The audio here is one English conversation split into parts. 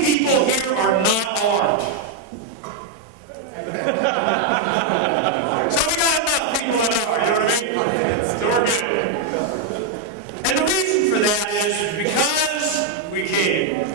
many people here are not armed? So we got enough people that are, you know what I mean? So we're good. And the reason for that is because we came.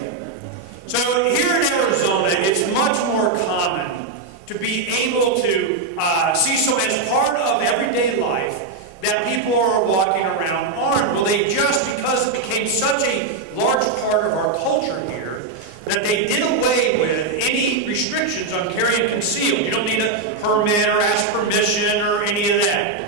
So here in Arizona, it's much more common to be able to see, so as part of everyday life, that people are walking around armed. Well, they just, because it became such a large part of our culture here, that they did away with any restrictions on carrying concealed. You don't need a permit or ask permission or any of that.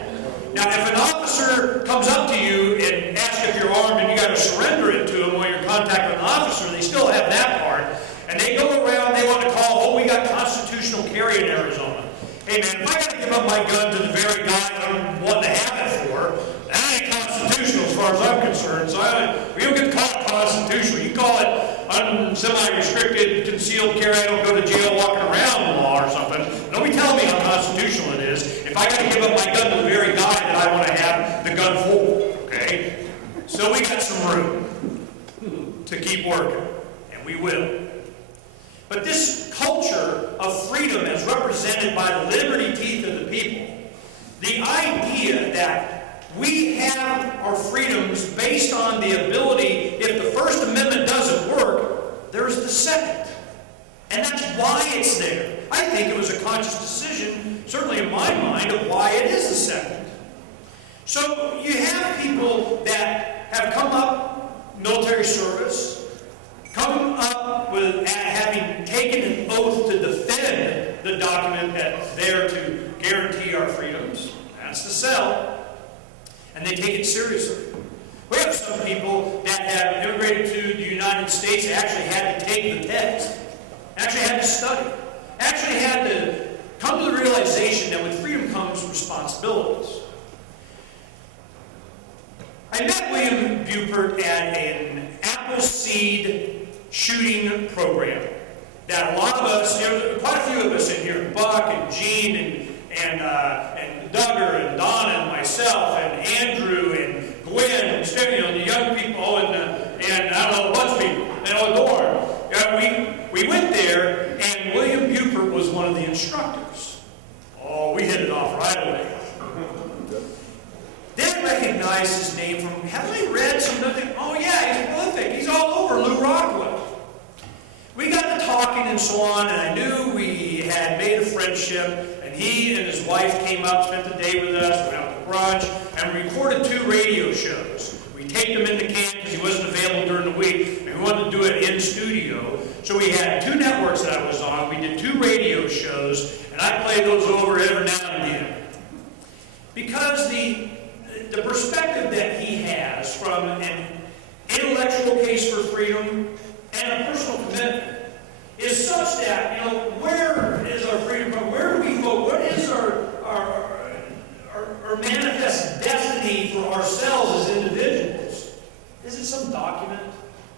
Now, if an officer comes up to you and asks if you're armed and you got to surrender it to him while you're contacting an officer, they still have that part. And they go around, they want to call, oh, we got constitutional carry in Arizona. Hey man, if I got to give up my gun to the very guy that I'm wanting to have it for, that ain't constitutional as far as I'm concerned. So we don't get to call it constitutional. You call it semi-restricted, concealed carry, I don't go to jail walking around law or something. Don't be telling me how constitutional it is if I got to give up my gun to the very guy that I want to have the gun for. Okay? So we got some room to keep working, and we will. But this culture of freedom as represented by the liberty teeth of the people, the idea that we have our freedoms based on the ability, if the First Amendment doesn't work, there's the Second. And that's why it's there. I think it was a conscious decision, certainly in my mind, of why it is the Second. So you have people that have come up, military service, come up with having taken an oath to defend the document that's there to guarantee our freedoms. That's the cell. And they take it seriously. We have some people that have immigrated to the United States that actually had to take the test, actually had to study, actually had to come to the realization that with freedom comes responsibilities. I met William Buppert at an Appleseed shooting program that a lot of us, quite a few of us in here, Buck and Gene and Duggar and Donna and myself and Andrew and Gwen and Stephanie, the young people, and I don't know, a bunch of people, and Dorn. We went there, and William Buppert was one of the instructors. Oh, we hit it off right away. Then recognized his name from, have I read some nothing? Oh yeah, he's prolific. He's all over Lou Rockwell. We got to talking and so on, and I knew we had made a friendship, and he and his wife came up, spent the day with us, went out to brunch, and recorded 2 radio shows. We taped them into camp because he wasn't available during the week, and we wanted to do it in studio. So we had 2 networks that I was on. We did 2 radio shows, and I played those over every now and again. Because the perspective that he has from an intellectual case for freedom and a personal commitment is such that, where is our freedom from? Where do we go? What is our manifest destiny for ourselves as individuals? Is it some document?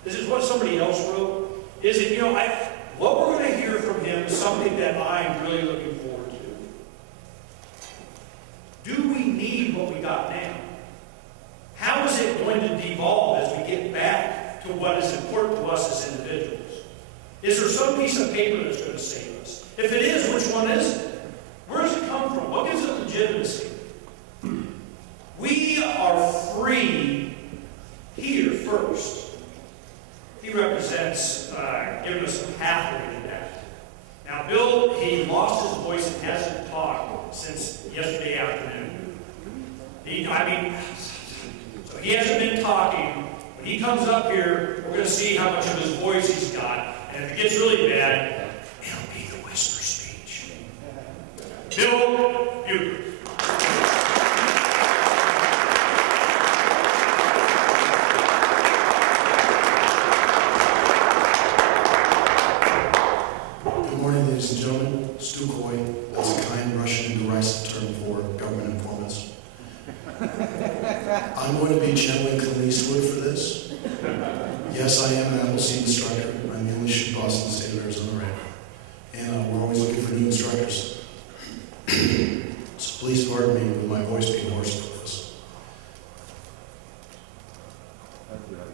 Is it what somebody else wrote? Is it, what we're going to hear from him is something that I'm really looking forward to. Do we need what we got now? How is it going to devolve as we get back to what is important to us as individuals? Is there some piece of paper that's going to save us? If it is, which one is it? Where does it come from? What gives it legitimacy? We are free here first. He represents giving us a pathway to that. Now, Bill, he lost his voice and hasn't talked since yesterday afternoon. So he hasn't been talking. When he comes up here, we're going to see how much of his voice he's got. And if it gets really bad, it'll be the whisper speech. Bill, you. Good morning, ladies and gentlemen. Stu Coy. That's a kind Russian and derisive term for government informants. I'm going to be channeling Clint Eastwood for this. Yes, I am an Appleseed instructor. I'm the only shoot boss in the state of Arizona right now. And we're always looking for new instructors. So please pardon me with my voice being hoarse for this.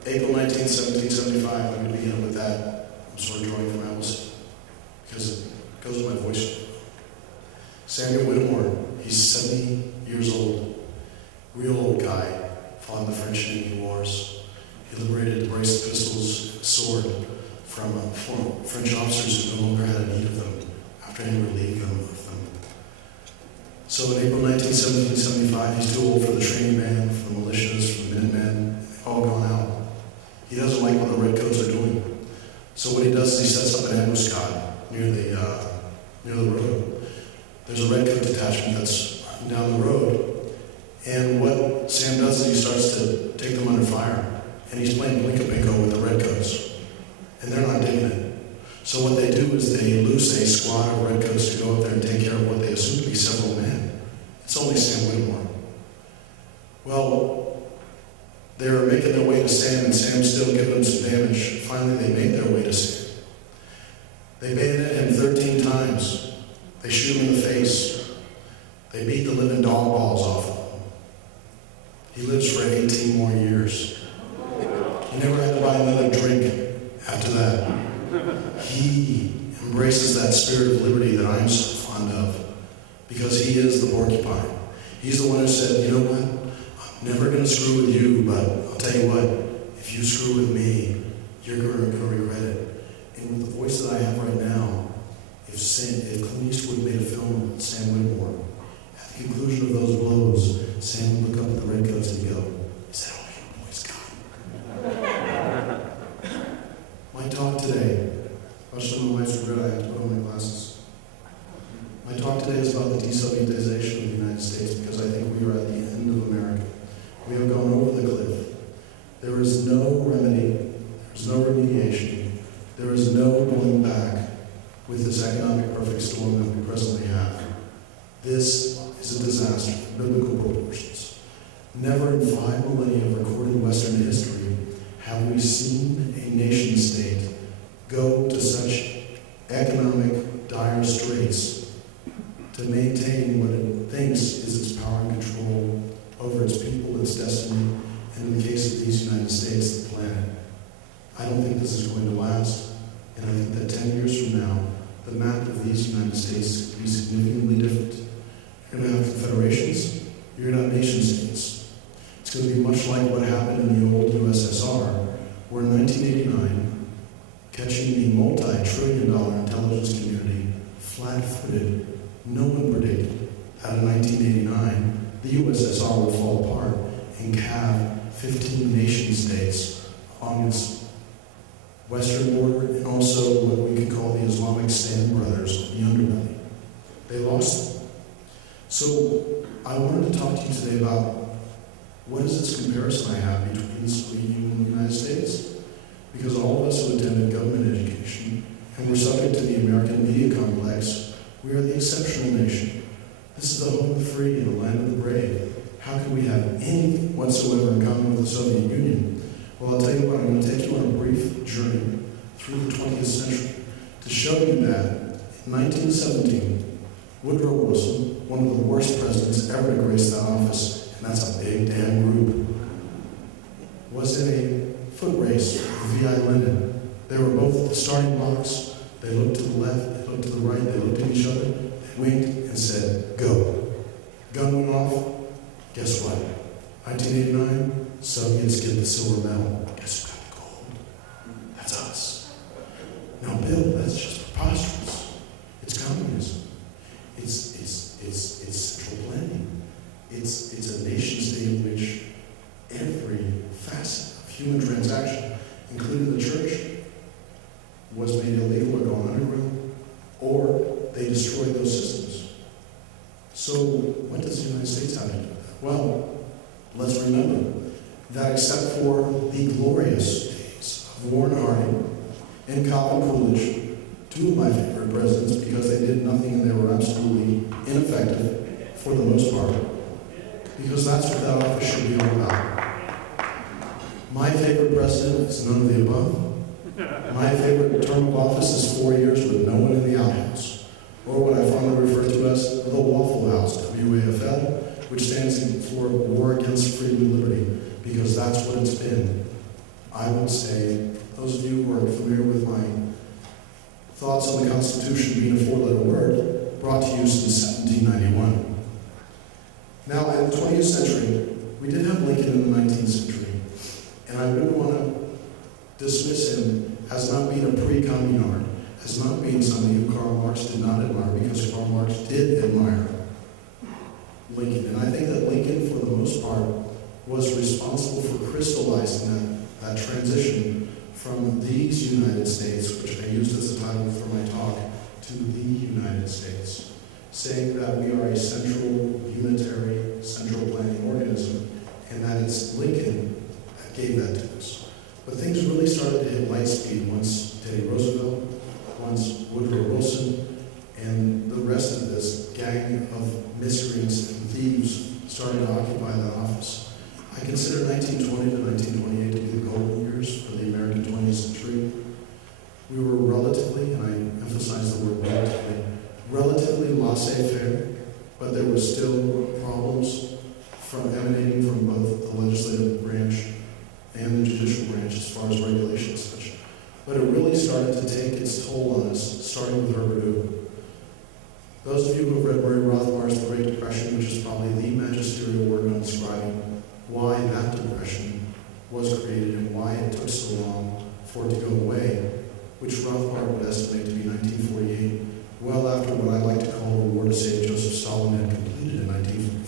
April 19, 1775, I'm going to begin with that I'm sort of drawing from Appleseed because it goes with my voice. Samuel Whittemore, he's 70 years old, real old guy, fought in the French and Indian Wars. He liberated the brace of pistols, sword, from French officers who no longer had a need of them after he relieved them of them. So in April 1775, he's too old for the training band, for the militias, for the Minutemen. They've all gone out. He doesn't like what the Redcoats are doing. So what he does is he sets up an ambuscade near the road. There's a Redcoat detachment that's down the road. And what Sam does is he starts to take them under fire. And he's playing blinka-bingo with the Redcoats. And they're not digging it. So what they do is they loose a squad of Redcoats to go up there and take care of what they assume to be several men. It's only Sam Whittemore. Well, they were making their way to Sam, and Sam's still giving them some damage. Finally, they made their way to Sam. They bayonet him 13 times. They shoot him in the face. They beat the living dog balls off of him. He lives for 18 more years. He never had to buy another drink after that. He embraces that spirit of liberty that I'm so fond of because he is the porcupine. He's the one who said, you know what? I'm never going to screw with you, but I'll tell you what, if you screw with me, you're going to regret it. And with the voice that I have right now, if Clint Eastwood made a film with Sam Whittemore, at the conclusion of those blows, Sam would look up at the Redcoats and go, is that all your boys got? My talk today, much to my wife's regret, I have to put on my glasses. My talk today is about the deSovietization of the United States because I think we are at the end of America. We have gone over the cliff. There is no remedy, there's no remediation, there is no going back with this economic perfect storm that we presently have. This is a disaster in biblical proportions. Never in 5 millennia of recorded Western history have we seen a nation state go to such economic dire straits to maintain what it thinks is its power and control over its people, its destiny, and in the case of these United States, the planet. I don't think this is going to last, and I think that 10 years from now, the map of these United States could be significantly different. You're going to have confederations, you're going to have nation states. It's going to be much like what happened in the old USSR, where in 1989, catching the multi-trillion-dollar intelligence community flat-footed, no one predicted that in 1989, the USSR would fall apart and have 15 nation states on its western border and also what we could call the Islamic State brothers, the underbelly. They lost them. So I wanted to talk to you today about what is this comparison I have between the Soviet Union and the United States? Because all of us who attended government education and were subject to the American media complex, we are the exceptional nation. This is the home of the free and the land of the brave. How can we have anything whatsoever in common with the Soviet Union? Well, I'll tell you what, I'm going to take you on a brief journey through the 20th century to show you that in 1917, Woodrow Wilson, one of the worst presidents ever to grace that office, and that's a big damn group, was in a foot race with V.I. Lyndon. They were both at the starting blocks. They looked to the left, they looked to the right, they looked at each other, they winked and said, go. Gun went off. Guess what? 1989, Soviets get the silver medal. Guess who got the gold? That's us. Now, Bill, that's just preposterous. It's communism. It's central planning. It's a nation state in which every facet of human transaction, including the church, was made illegal or gone underground, or they destroyed those systems. So what does the United States have to do with that? Well, let's remember that except for the glorious days of Warren Harding and Calvin Coolidge, two of my favorite presidents because they did nothing and they were absolutely ineffective for the most part, because that's what that office should be all about. My favorite president is none of the above. My favorite term of office is 4 years with no one in the outhouse, or what I fondly refer to as the Waffle House, WAFL, which stands for War Against Freedom and Liberty, because that's what it's been. I would say, those of you who are familiar with my thoughts on the Constitution being a four-letter word, brought to use in 1791. Now, in the 20th century, we did have Lincoln in the 19th century, and I wouldn't want to dismiss him as not being a pre-communard, as not being somebody who Karl Marx did not admire, because Karl Marx did admire Lincoln. And I think that Lincoln, for the most part, was responsible for crystallizing that transition from these United States, which I used as the title for my talk, to the United States, saying that we are a central, unitary, central planning organism, and that it's Lincoln that gave that to us. But things really started to hit light speed once Teddy Roosevelt, once Woodrow Wilson, and the rest of this gang of miscreants and thieves started to occupy that office. I consider 1920 to 1928 to be the golden years for the American 20th century. We were relatively, and I emphasize the word relatively laissez-faire, but there were still problems emanating from both the legislative branch and the judicial branch as far as regulation and such. But it really started to take its toll on us, starting with Herbert Hoover. Those of you who have read Murray Rothbard's The Great Depression, which is probably the magisterial work on describing why that depression was created and why it took so long for it to go away, which Rothbard would estimate to be 1948, well after what I like to call the war to save Joseph Stalin had completed in 1945.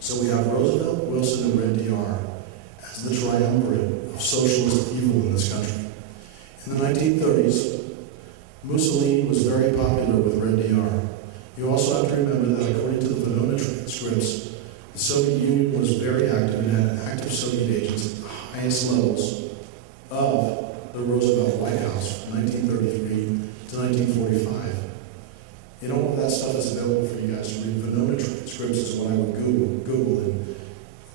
So we have Roosevelt, Wilson, and Red DR as the triumvirate of socialist evil in this country. In the 1930s, Mussolini was very popular with Red DR. You also have to remember that according to the Venona transcripts, the Soviet Union was very active and had active Soviet agents at the highest levels of the Roosevelt White House from 1933 to 1945. And all of that stuff is available for you guys to read. Venona transcripts is what I would Google, and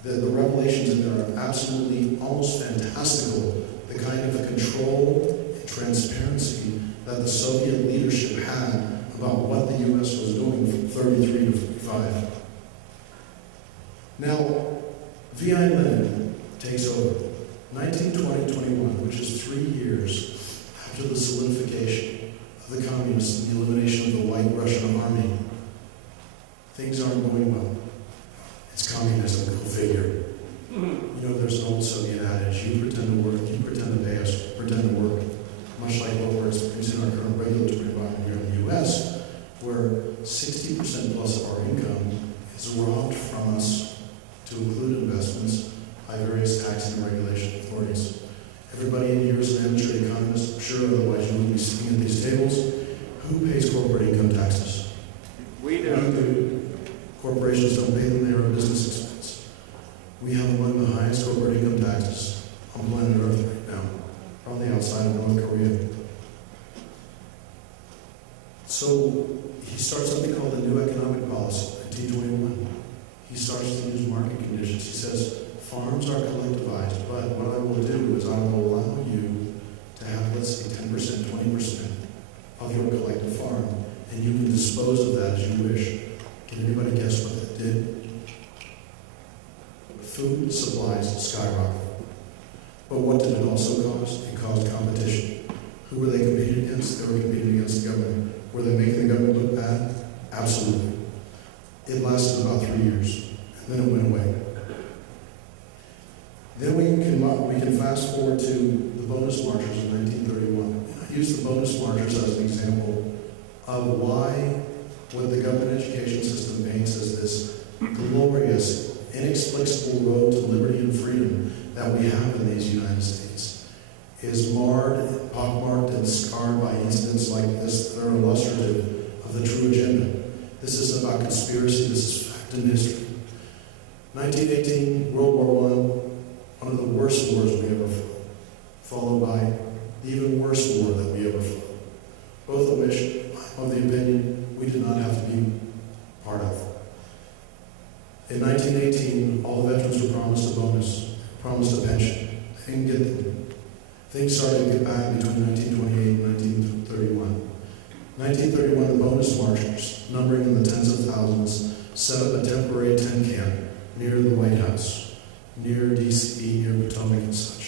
the revelations in there are absolutely almost fantastical. The kind of control and transparency that the Soviet leadership had about what the U.S. was doing from 33 to 45. Now, V.I. Lenin takes over. 1920-21, which is 3 years after the solidification of the communists and the elimination of the White Russian army. Things aren't going well. It's communism, go figure. You know, there's an old Soviet adage, you pretend to work, you pretend to pay us, pretend to work. Much like what we're experiencing in our current regulatory environment here in the U.S., where 60% plus of our income is robbed from us to include investments by various tax and regulation authorities. Everybody in here is an amateur economist, I'm sure, otherwise you wouldn't be sitting at these tables. Who pays corporate income taxes? We do. We do. Corporations don't pay them, they are a business expense. We have among the highest corporate income taxes on planet Earth right now, probably outside of North Korea. So he starts something called the New Economic Policy, 1921. He starts to use market conditions. He says, farms are collectivized, but what I will do is I will allow you to have, let's say, 10%, 20% of your collective farm, and you can dispose of that as you wish. Can anybody guess what that did? Food supplies skyrocketed. But what did it also cause? It caused competition. Who were they competing against? They were competing against the government. Were they making the government look bad? Absolutely. It lasted about 3 years, and then it went away. Then we can fast forward to the bonus marchers in 1931. I use the bonus marchers as an example of why what the government education system paints as this glorious, inexplicable road to liberty and freedom that we have in these United States is marred, pockmarked, and scarred by incidents like this that are illustrative of the true agenda. This isn't about conspiracy, this is fact and history. 1918, World War I, one of the worst wars we ever fought, followed by the even worse war that we ever fought. Both of which, I'm of the opinion, we did not have to be part of. In 1918, all the veterans were promised a bonus, promised a pension. They didn't get them. Things started to get bad between 1928 and 1931. 1931, the bonus marchers, numbering in the tens of thousands, set up a temporary tent camp near the White House, near D.C., near Potomac and such.